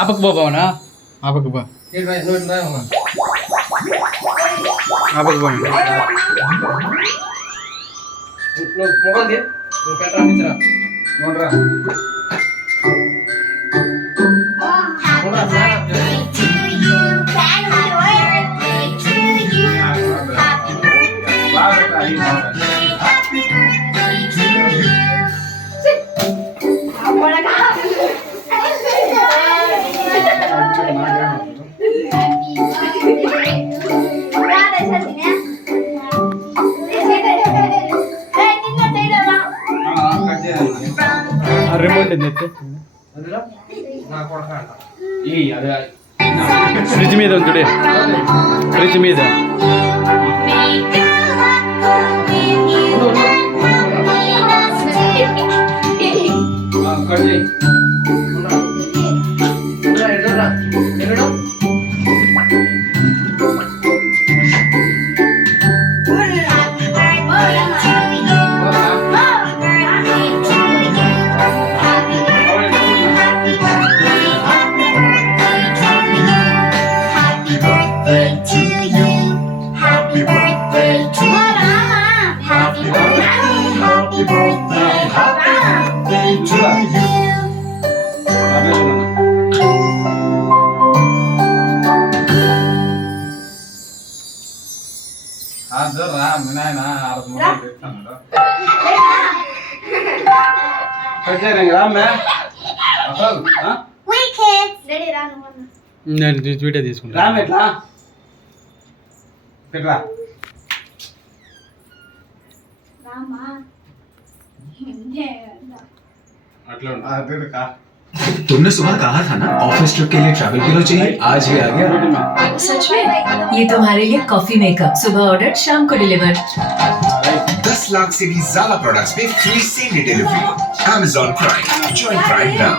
ఆపకు బాబానా ఆపకు బా ఆపకు బా remote fridge మీద ఉంచుడే ఫ్రిడ్జ్ మీద వీడియో తీసుకుంటా तुमने सुबह कहा था ना ऑफिस ट्रिप के लिए ट्रैवल पिलो चाहिए, आज ही आ गया। सच में? ये तुम्हारे लिए कॉफी मेकअप, सुबह ऑर्डर शाम को डिलीवर। 10 लाख से भी ज्यादा प्रोडक्ट्स में free same day delivery. Amazon Prime, join Prime now।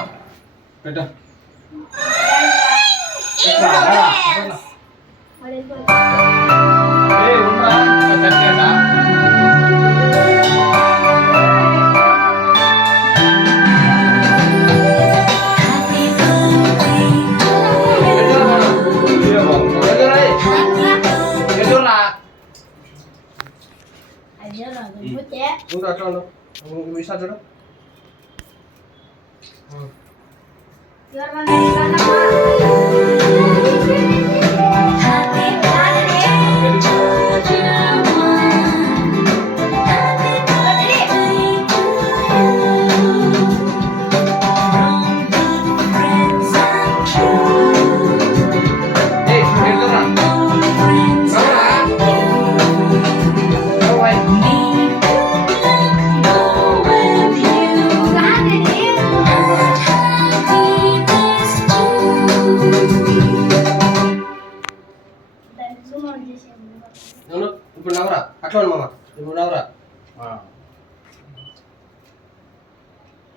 ఇప్పుడు నవరా అట్లా మామ ఇప్పుడు నవరా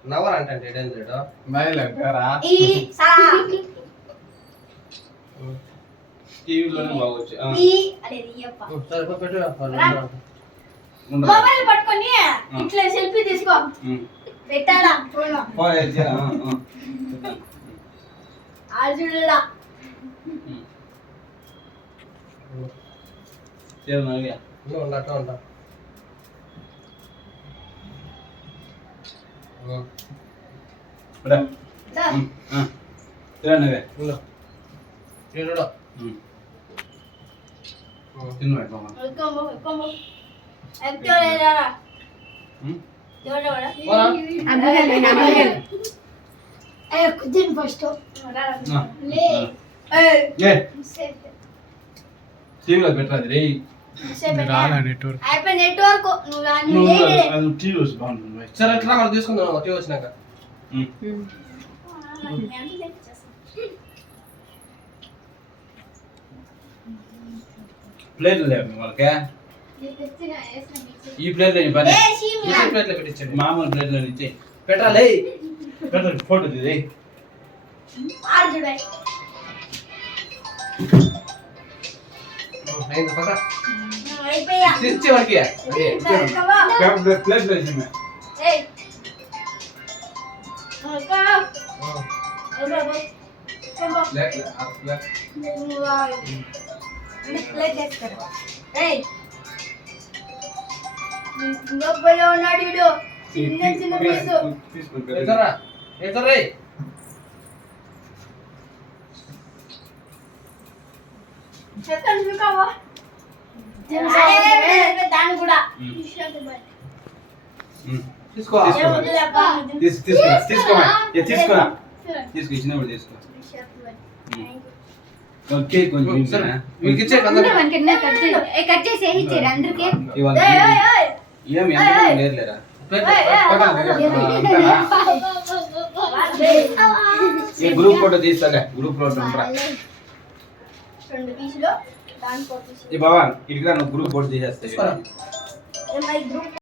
నవరా అంటే డేంజర్ టీవీలోనే బాగొచ్చు మొబైల్ పట్టుకొని ఇట్లా సెల్ఫీ తీసుకో పెట్టాలా చూడడా అట్లా ఉంటా ఫస్ట్ టీవీలో పెట్టరాదు రే నెట్వర్క్ టీవీ వచ్చి బాగుంటుంది సరే ఎట్లా మనం తీసుకుందాం టీవీ వచ్చినాక ప్లేట్లు లేవు వాళ్ళకే ఈ ప్లేట్లో ప్లేట్లో పెట్టించండి మామూలు ప్లేట్లో ఇచ్చి పెట్టాలి పెట్టాలి ఫోటో తీది అయింది పద అయిపోయా తెచ్చే వాడికి అదే ప్లేట్ వేసింది ఏయ్ అక్క బాబు కొంబో ప్లేట్ చేస్తారు ఏయ్ గొప్పలో ఉన్నాడు వీడు చిన్న చిన్న పీసు ఎదరా ఎదరే చెప్తాను చూకావా దాన్ని కూడా తీసుకో తీసుకోమా తీసుకురా తీసుకు ఇచ్చినప్పుడు తీసుకో కేక్ కొంచెం సరే వీళ్ళకి ఇచ్చే అందరూ కట్ చేసి ఇచ్చారు అందరికి ఇవాళ ఏమి అందరూ లేరులేరా ఈ గ్రూప్ ఫోటో తీస్తాలే గ్రూప్ ఫోటో ఉంటారా 2 పీసులు దానికి ఈ బావా ఇటుగా నువ్వు గ్రూప్ ఫోటో తీసేస్తా తీసుకోరా ఏమై గ్రూప్